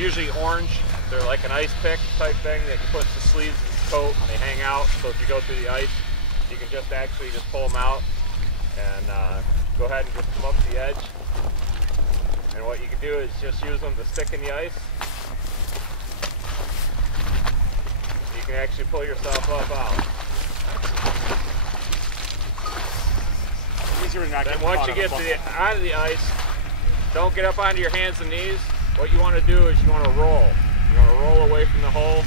usually orange. They're like an ice pick type thing that you put the sleeves of the coat and they hang out. So if you go through the ice, you can just actually just pull them out and go ahead and just come up to the edge. And what you can do is just use them to stick in the ice. You can actually pull yourself up out. Then once you get out of the ice, don't get up onto your hands and knees. What you want to do is you want to roll. You want to roll away from the hole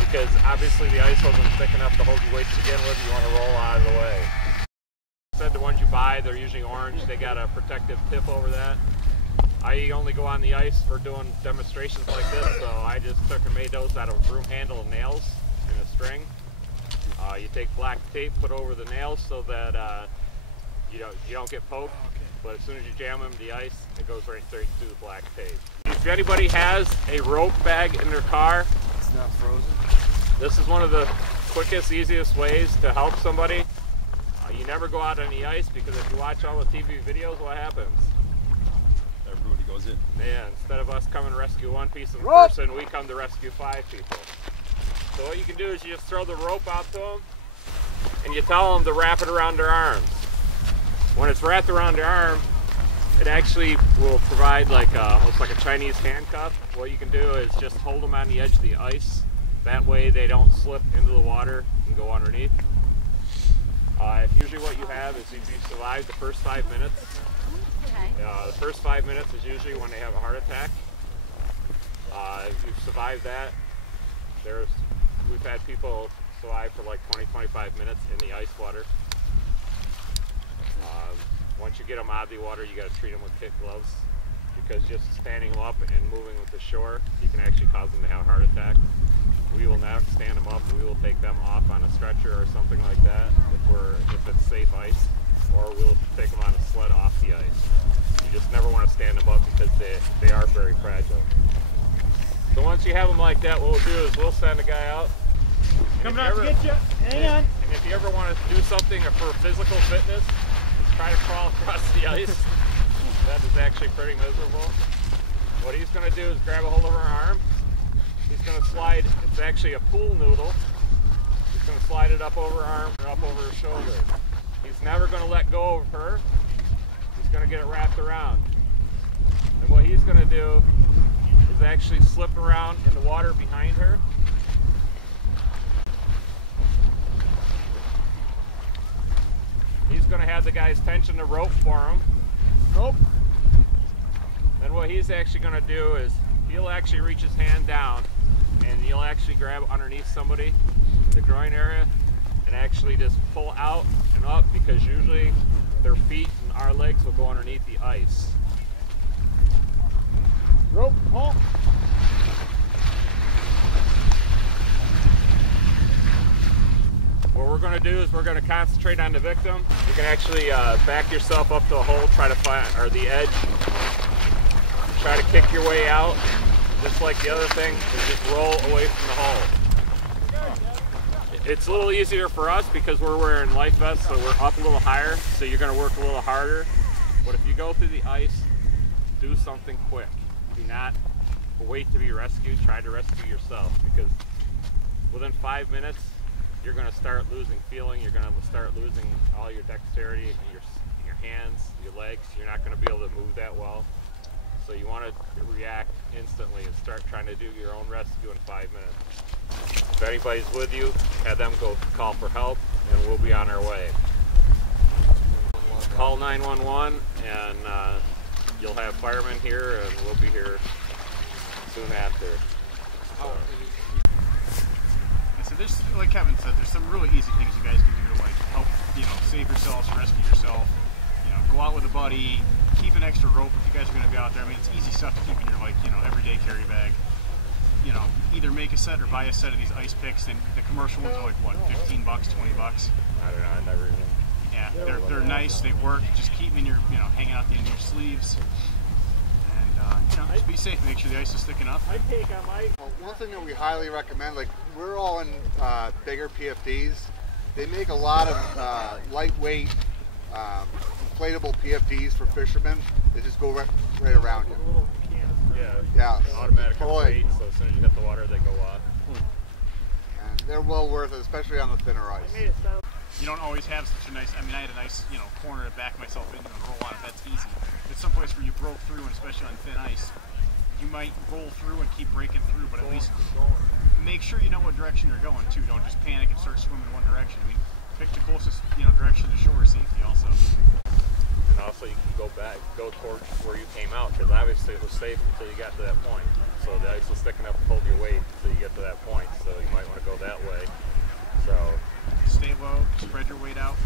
because obviously the ice wasn't thick enough to hold your weight to begin with. You want to roll out of the way. Said the ones you buy, they're usually orange. They got a protective tip over that. I only go on the ice for doing demonstrations like this, so I just took and made those out of a broom handle and nails and a string. You take black tape, put over the nails so that you don't get poked. But as soon as you jam them in the ice, it goes right through the black tape. If anybody has a rope bag in their car, it's not frozen. This is one of the quickest, easiest ways to help somebody. You never go out on the ice because if you watch all the TV videos, what happens? Everybody goes in. Man, instead of us coming to rescue one piece of person, we come to rescue 5 people. So what you can do is you just throw the rope out to them and you tell them to wrap it around their arms. When it's wrapped around their arm, it actually will provide like almost like a Chinese handcuff. What you can do is just hold them on the edge of the ice. That way they don't slip into the water and go underneath. Usually what you have is if you survive the first 5 minutes. The first 5 minutes is usually when they have a heart attack. If you survive that, we've had people survive for like 20-25 minutes in the ice water. Once you get them out of the water, you got to treat them with kit gloves because just standing them up and moving with the shore, you can actually cause them to have a heart attack. We will now stand them up. We will take them off on a stretcher or something like that if it's safe ice, or we'll take them on a sled off the ice. You just never want to stand them up because they are very fragile. So once you have them like that, what we'll do is we'll send a guy out. Coming out to get you. Hang on. And if you ever want to do something for physical fitness, try to crawl across the ice. That is actually pretty miserable. What he's going to do is grab a hold of her arm. He's going to slide, it's actually a pool noodle. He's going to slide it up over her arm or up over her shoulder. He's never going to let go of her. He's going to get it wrapped around. And what he's going to do is actually slip around in the water behind her. He's going to have the guys tension the rope for him. Rope. Then what he's actually going to do is he'll actually reach his hand down and he'll actually grab underneath somebody, the groin area, and actually just pull out and up because usually their feet and our legs will go underneath the ice. Rope, pull. What we're going to do is we're going to concentrate on the victim. You can actually back yourself up to a hole, try to find, or the edge. Try to kick your way out. Just like the other thing, is just roll away from the hole. It's a little easier for us because we're wearing life vests, so we're up a little higher, so you're going to work a little harder. But if you go through the ice, do something quick. Do not wait to be rescued. Try to rescue yourself because within 5 minutes, you're going to start losing feeling. You're going to start losing all your dexterity in your hands, your legs. You're not going to be able to move that well. So you want to react instantly and start trying to do your own rescue in 5 minutes. If anybody's with you, have them go call for help and we'll be on our way. Call 911 and you'll have firemen here and we'll be here soon after. So there's, like Kevin said, there's some really easy things you guys can do to like help, save yourselves, rescue yourself. Go out with a buddy, keep an extra rope if you guys are going to be out there. I mean, it's easy stuff to keep in your everyday carry bag. Either make a set or buy a set of these ice picks, and the commercial ones are like what, 15 bucks, 20 bucks? I don't know, I never even. Yeah, they're nice, they work. Just keep them in your, hanging out the end of your sleeves. And just be safe. Make sure the ice is thick enough. One thing that we highly recommend, like we're all in bigger PFDs. They make a lot of lightweight, inflatable PFDs for fishermen. They just go right around you. Yeah. Automatic deployed. weight, so as soon as you hit the water, they go off. And they're well worth it, especially on the thinner ice. You don't always have such a nice, I mean, I had a nice, corner to back myself into and roll on it. That's easy. It's someplace where you broke through, and especially on thin ice, you might roll through and keep breaking through, but at least make sure you know what direction you're going to. Don't just panic and start swimming one direction. I mean, pick the closest, direction to shore safety also. And also you can go towards where you came out, because obviously it was safe until you got to that point. So the ice was sticking up to hold your weight until you get to that point. So you might want to go that way. So stay low, spread your weight out.